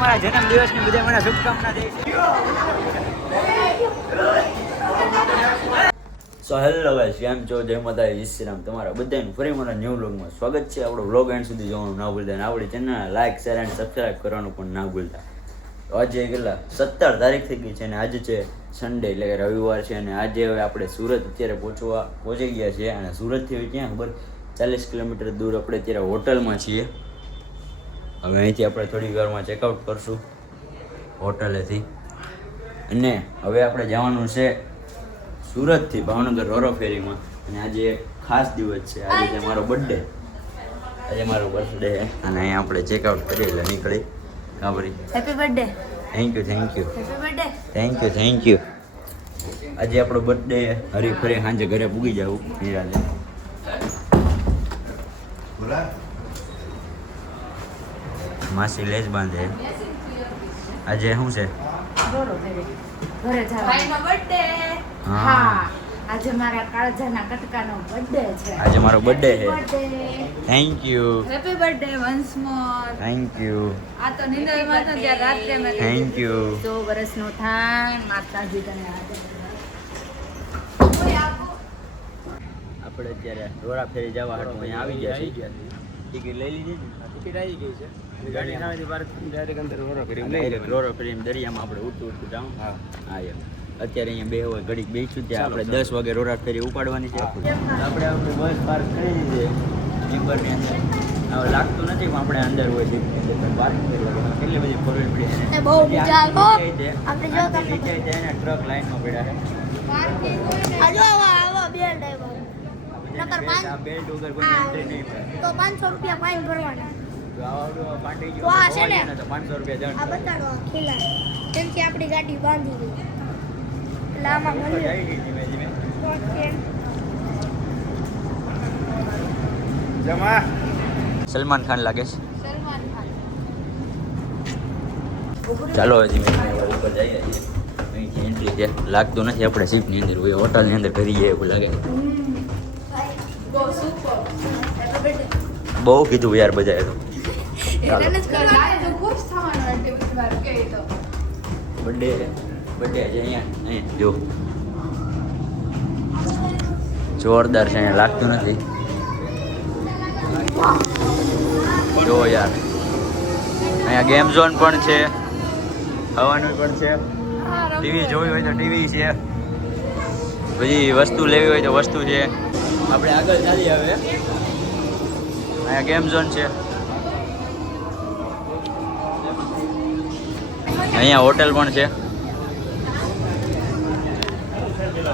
મારા જન્મદિવસની બધા મને શુભકામના દે છે. સો હેલો ગાઈસ, કેમ છો? જય માતા જય શ્રી રામ. તમારા બધાનું ફરી મારા ન્યૂ વ્લોગમાં સ્વાગત છે. આપણો વ્લોગ એન્ડ સુધી જોવાનું ના ભૂલતા અને આપણી ચેનલને લાઈક શેર એન્ડ સબસ્ક્રાઈબ કરવાનું પણ ના ભૂલતા. તો આજે કેટલા 17 તારીખ થઈ ગઈ છે અને આજે છે સન્ડે એટલે કે રવિવાર છે અને આજે હવે આપણે સુરત અત્યારે પહોંચી ગયા છીએ અને સુરતથી ક્યાં ખબર 40 કિલોમીટર દૂર આપણે અત્યારે હોટલમાં છીએ. હવે અહીંથી આપણે થોડી વારમાં ચેકઆઉટ કરશું હોટલેથી અને હવે આપણે જવાનું છે સુરતથી ભાવનગર રોરો ફેરીમાં. અને આજે ખાસ દિવસ છે, આજે છે મારો બર્થડે. આજે મારો બર્થડે અને અહીંયા આપણે ચેકઆઉટ કરી એટલે નીકળી કાબરી. Happy birthday. Thank you happy birthday. Thank you. આજે આપણો બર્થડે હરી ફરી સાંજે ઘરે પૂગી જવું નિરાલે. માસી લેજ બાંધે. આજે શું છે? ઘરે જવાનો બર્થડે. હા, આજે મારા કાળજાના કટકાનો બર્થડે છે. આજે મારો બર્થડે છે. Thank you. Happy birthday once more. Thank you. આ તો નિંદરમાં તો ત્યાં રાત્રે મે થેન્ક યુ. 100 વર્ષનો થાય માતાજી તને આપણે અત્યારે રોરા ફેરી જવા હાટું અહીંયા આવી ગયા છીએ. ટિકિટ લઈ લીધી? ટિકિટ આવી ગઈ છે. ગાડી નાથી બહાર ડાયરેક્ટ અંદર રોરો ફેરી દરિયામાં આપણે ઉઠતું જાઉં. હા એમ અત્યારે અહીંયા બે હોય ઘડીક બેસું ત્યાં આપણે 10 વાગે રોરા ફેરી ઉપાડવાની છે. આપણે બસ પાર્ક કરી દીધી ચેમ્બરની અંદર. હવે લાગતું નથી પણ આપણે અંદર હોય છે પાર્કિંગ કરી કેટલી બધી ફોર વ્હીલ પડી છે. બહુ મજા આવે. આપણે જો તમને ટ્રક લાઈનમાં પડ્યા છે. આજો આવો બેલ્ટ આવ્યો. નકર બેલ્ટ વગર કોઈ એન્ટ્રી નહીં પડે તો 500 રૂપિયા ફાઈન ભરવાના. તો આવડો પાંટી તો આ છે ને તો 500 રૂપિયા દંડ. આ બતાડો ખીલા કેમ કે આપણી ગાડી બાંધી ગઈ એટલે આમાં મળ્યું. જઈ ગઈ ધીમે ધીમે. જમા સલમાન ખાન લાગે છે. સલમાન ખાન. ચાલો હવે ધીમે ધીમે ઉપર જઈએ છીએ. અહીંથી એન્ટ્રી છે લાગતું નથી આપણે સીટની અંદર હોય હોટલની અંદર કરી જાય એવું લાગે. બહુ કીધું યાર બધાએ તો. બર્થડે છે અહીંયા જો જોરદાર છે. અહીંયા લાગતું નથી જો યાર. અહીંયા ગેમ ઝોન પણ છે, ખાવાનું પણ છે, ટીવી જોવી હોય તો ટીવી છે, બધી વસ્તુ લેવી હોય તો વસ્તુ છે. આપણે આગળ ચાલી આવે. અહીંયા ગેમ ઝોન છે. અહીંયા હોટેલ પણ છે.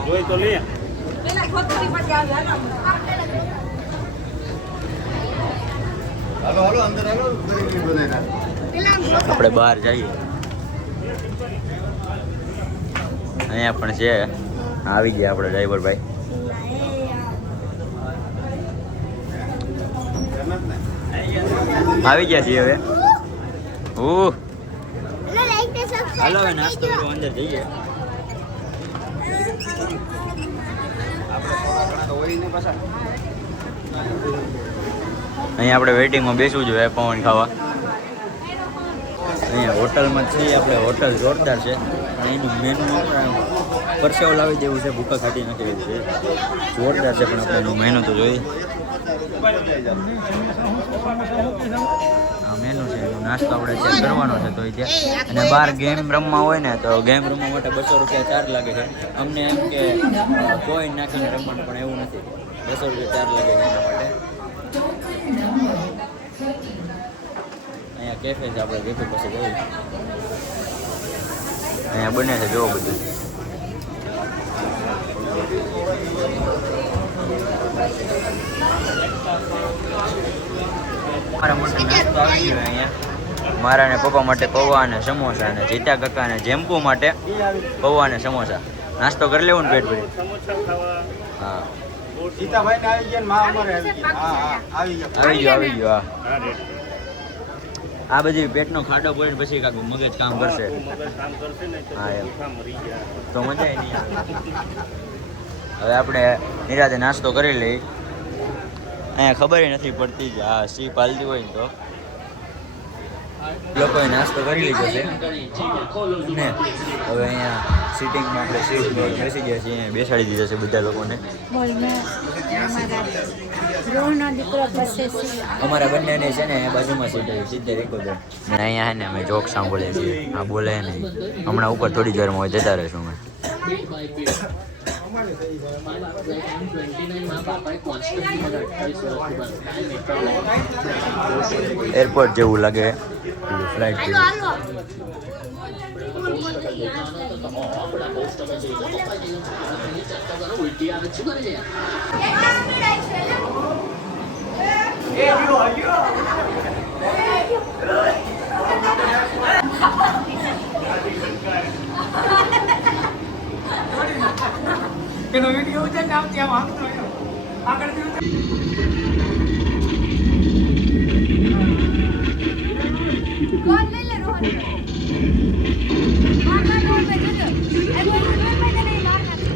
જોઈ તો લઈએ. હાલો અંદર હાલો. આપણે બહાર જઈએ. અહીંયા પણ છે. આવી ગયા આપણે ડ્રાઈવર ભાઈ. આવી ગયા છીએ હવે. હાલો હવે નાસ્તો કરો અંદર જઈએ. અહીંયા આપણે વેઇટિંગમાં બેસવું જોઈએ પવન ખાવા. અહીંયા હોટલમાં છીએ આપણે. હોટલ જોરદાર છે પણ એનું મેનુ પરસેવો લાવી દેવું છે. ભૂખા ખાટી નથી દેવું છે. જોરદાર છે પણ આપણે એનું મેનુ તો જોઈએ. આ મેનુ છે એનો નાસ્તો આપણે ચેક કરવાનો છે. તો ત્યાં અને બહાર ગેમ રમવા હોય ને તો ગેમ રમવા માટે 200 રૂપિયા ચાર્જ લાગે છે. અમને એમ કે કોઈન નાખીને રમવાનું પણ એવું નથી. 200 રૂપિયા ચાર્જ લાગે છે એના માટે. અહીંયા કેફે છે. આપણે કેફે પાસે જઈએ. અહીંયા બને છે જોવો બધું. મારા માટે નાસ્તો આવી ગયો અહીંયા. મારા ને પપ્પા માટે પૌવા અને સમોસા અને જીતા કાકા અને જેમ્પુ માટે પૌવા અને સમોસા. નાસ્તો કરી લેવું ને પેટ ભરી. હા સીતાભાઈ ને આવી ગયા, માં અમારે આવી ગયા. હા આવી હા. ગયા. આ બધી પેટનો ખાડો પડીને પછી કાંક મગજ કામ કરશે. હા એમ તો મજા નહીં આવે. હવે આપણે નિરાતે નાસ્તો કરી લઈ. અહીંયા ખબર નથી પડતી કે આ સીપ હાલતી હોય ને તો લોકોએ નાસ્તો કરી લીધો છે ને હવે અહીંયા સિટિંગમાં આપણે સીટ બેસી ગયા છીએ, અહીંયા બેસાડી દીધા છે બધા લોકોને. અમારા બંનેની છે ને બાજુમાં સીટ હતી 70-71 ને અહીંયા છે ને અમે જોક સાંભળીએ છીએ. આ બોલે નહીં, હમણાં ઉપર થોડી જ વારમાં જતા રહીશું અમે. એરપોર્ટ જેવું લાગે, ફ્લાઇટ જેવું. એનો વિડીયો છે ને આમ ત્યાં વાંચતો આગળ કોણ લઈ લે રોહન મારના નો બે જજો એ બોલ મે મને નહીં મારના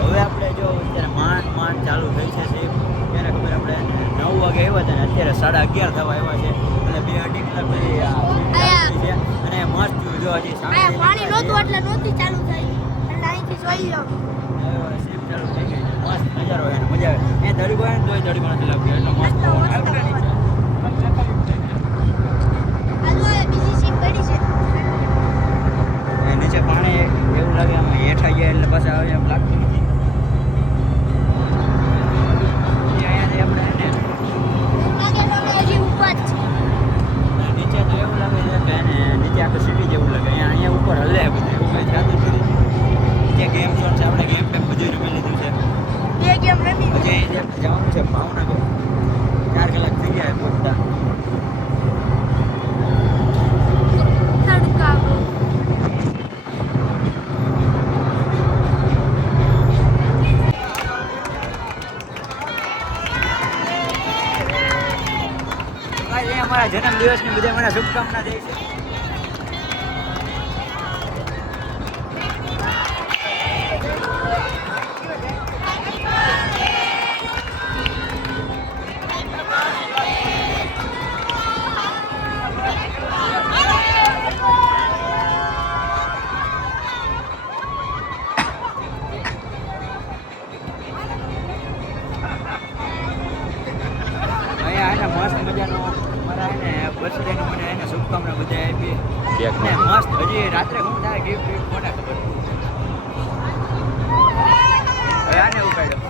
હવે આપણે જો અત્યારે માંડ ચાલુ થઈ છે શિપ. ત્યારે ખબર આપણે 9 વાગે આવ્યા હતા ને અત્યારે 11:30 થવા આવ્યા છે અને 2-2.5 કલાક પછી આ છે. અને મસ્ત જો હજી આયા પાણી નહોતું એટલે નહોતી ચાલુ થઈ એટલે અહીંથી જોઈ લો શિપ ચાલુ થઈ ગઈ છે. મસ્ત નજારો છે, મજા આવે. એ દડીકો આવે ને તોય દડીકો નથી લાગતો, એટલો મસ્ત પવન આવે છે. આજુ બીજી સીટ પડી છે એ નીચે પાણી એવું લાગે આમ હેઠા ગયા એટલે પાછા આવે એમ લાગતું નથી. અહીંયાથી આપણે લાગે તો હજી ઉપર છે નીચે તો એવું લાગે છે કે એને નીચે આખું સિટી જેવું લાગે. અહીંયા ઉપર હલે બધું એવું કંઈ થતું જ નથી. નીચે ગેમ ઝોન છે, આપણે ગેમ પેમ બધું રમી લીધું છે. બે ગેમ રમી પછી અહીંયા જવાનું છે ભાવનગર. 4 કલાક થઈ ગયા પહોંચતા. તડકા ભાઈ અમારા જન્મદિવસની બધા મને શુભકામના દે છે. અહીંયા એને મસ્ત મજાનો મારા એને બર્થડેનું મને એને શુભકામના બધા આપી. ને મસ્ત હજી રાત્રે શું થાય ગિફ્ટ કોને ખબર. હવે આને ઉપાડ્યો.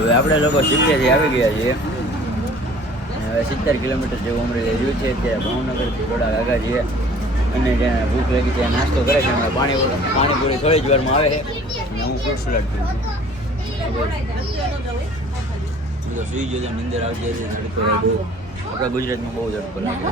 હવે આપણે લોકો સિત્તેરથી આવી ગયા છીએ અને હવે 70 કિલોમીટર જેવું અમરેલી રહ્યું છે. ત્યાં ભાવનગરથી થોડા આગા છીએ અને જ્યાં ભૂખ લાગી ત્યાં નાસ્તો કરે છે. હમણાં પાણીપુરી થોડી જ વારમાં આવે છે અને હું ફ્રૂટ સલાડ પીઉં છું. હું તો સુઈ ગયો, નીંદર આવતી હતી. તડકો લાગ્યો. આપણા ગુજરાતમાં બહુ તડકો લાગે.